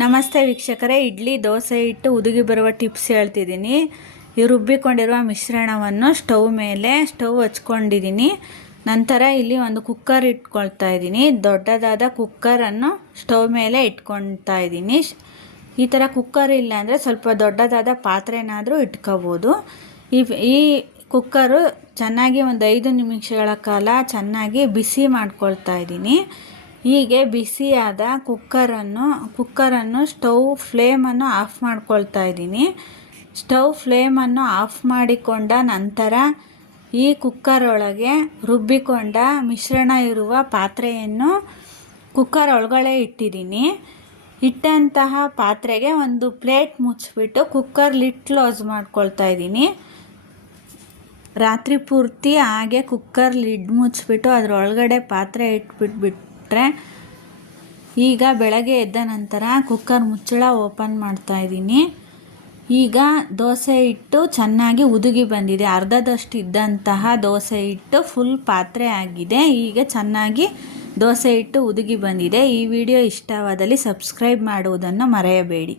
ನಮಸ್ತೆ ವೀಕ್ಷಕರೇ, ಇಡ್ಲಿ, ದೋಸೆ ಇಟ್ಟು ಉದುಗಿ ಬರುವ ಟಿಪ್ಸ್ ಹೇಳ್ತಿದ್ದೀನಿ. ಈ ರುಬ್ಬಿಕೊಂಡಿರುವ ಮಿಶ್ರಣವನ್ನು ಸ್ಟವ್ ಮೇಲೆ, ಸ್ಟವ್ ಹಚ್ಕೊಂಡಿದ್ದೀನಿ. ನಂತರ ಇಲ್ಲಿ ಒಂದು ಕುಕ್ಕರ್ ಇಟ್ಕೊಳ್ತಾ ಇದ್ದೀನಿ. ದೊಡ್ಡದಾದ ಕುಕ್ಕರನ್ನು ಸ್ಟವ್ ಮೇಲೆ ಇಟ್ಕೊಳ್ತಾ ಇದ್ದೀನಿ. ಈ ಥರ ಕುಕ್ಕರ್ ಇಲ್ಲ ಅಂದರೆ ಸ್ವಲ್ಪ ದೊಡ್ಡದಾದ ಪಾತ್ರೆನಾದರೂ ಇಟ್ಕೋಬೋದು. ಈ ಈ ಕುಕ್ಕರು ಚೆನ್ನಾಗಿ ಒಂದು ಐದು ನಿಮಿಷಗಳ ಕಾಲ ಚೆನ್ನಾಗಿ ಬಿಸಿ ಮಾಡ್ಕೊಳ್ತಾ ಇದ್ದೀನಿ. ಹೀಗೆ ಬಿಸಿಯಾದ ಕುಕ್ಕರನ್ನು ಕುಕ್ಕರನ್ನು ಸ್ಟವ್ ಫ್ಲೇಮನ್ನು ಆಫ್ ಮಾಡ್ಕೊಳ್ತಾ ಇದ್ದೀನಿ. ಸ್ಟವ್ ಫ್ಲೇಮನ್ನು ಆಫ್ ಮಾಡಿಕೊಂಡ ನಂತರ ಈ ಕುಕ್ಕರೊಳಗೆ ರುಬ್ಬಿಕೊಂಡ ಮಿಶ್ರಣ ಇರುವ ಪಾತ್ರೆಯನ್ನು ಕುಕ್ಕರ್ ಒಳಗಡೆ ಇಟ್ಟಿದ್ದೀನಿ. ಇಟ್ಟಂತಹ ಪಾತ್ರೆಗೆ ಒಂದು ಪ್ಲೇಟ್ ಮುಚ್ಚಿಬಿಟ್ಟು ಕುಕ್ಕರ್ ಲಿಟ್ ಕ್ಲೋಸ್ ಮಾಡ್ಕೊಳ್ತಾ ಇದ್ದೀನಿ. ರಾತ್ರಿ ಪೂರ್ತಿ ಹಾಗೆ ಕುಕ್ಕರ್ ಲಿಡ್ ಮುಚ್ಚಿಬಿಟ್ಟು ಅದರೊಳಗಡೆ ಪಾತ್ರೆ ಇಟ್ಬಿಟ್ಬಿಟ್ರೆ ಈಗ ಬೆಳಗ್ಗೆ ಎದ್ದ ನಂತರ ಕುಕ್ಕರ್ ಮುಚ್ಚಳ ಓಪನ್ ಮಾಡ್ತಾ ಇದ್ದೀನಿ. ಈಗ ದೋಸೆ ಹಿಟ್ಟು ಚೆನ್ನಾಗಿ ಉದುಗಿ ಬಂದಿದೆ. ಅರ್ಧದಷ್ಟು ಇದ್ದಂತಹ ದೋಸೆ ಹಿಟ್ಟು ಫುಲ್ ಪಾತ್ರೆ ಆಗಿದೆ. ಈಗ ಚೆನ್ನಾಗಿ ದೋಸೆ ಹಿಟ್ಟು ಉದುಗಿ ಬಂದಿದೆ. ಈ ವಿಡಿಯೋ ಇಷ್ಟವಾದಲ್ಲಿ ಸಬ್ಸ್ಕ್ರೈಬ್ ಮಾಡುವುದನ್ನು ಮರೆಯಬೇಡಿ.